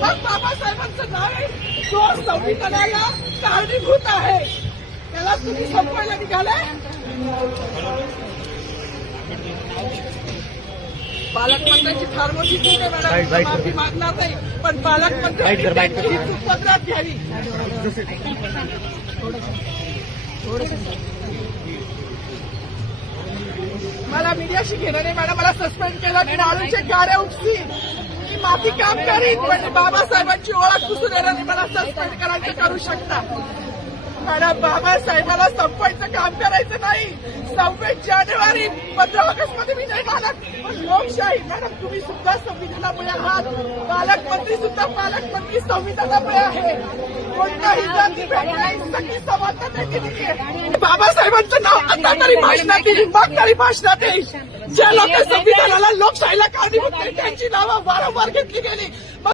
मग बाबासाहेबांचं नाव आहे जो संविधानाला कारणीभूत आहे त्याला तुम्ही संपवायला निघाले. पालकमंत्र्यांची फार मोठी चूक आहे मॅडम, माफी मागणार नाही, पण पालकमंत्र्यांनी ही चूक पदरात घ्यावी. मला मीडियाशी घेणं नाही मॅडम, मला सस्पेंड केलं की वाळूचे गाड्या उपसी मी माफी काम करीन, पण बाबासाहेबांची ओळख पुसून येणार मला सस्पेंड करायचं करू शकता मॅडम. बाबासाहेबाला संपवायचं काम करायचं नाही. 26 जानेवारी 15 ऑगस्ट मध्ये मी नाही मानत, पण लोकशाही मॅडम तुम्ही सुद्धा संविधानामुळे आहात. पालकमंत्री सुद्धा पालकमंत्री संविधानामुळे आहे. कोणताही जाती नाही, सगळी समानता दिली आहे. बाबासाहेबांचं नाव आता तरी भाषणात येईल, मग तरी भाषणात येईल. ज्या लोक संविधानाला लोकशाहीला कारणीभूत त्यांची नावं वारंवार घेतली गेली.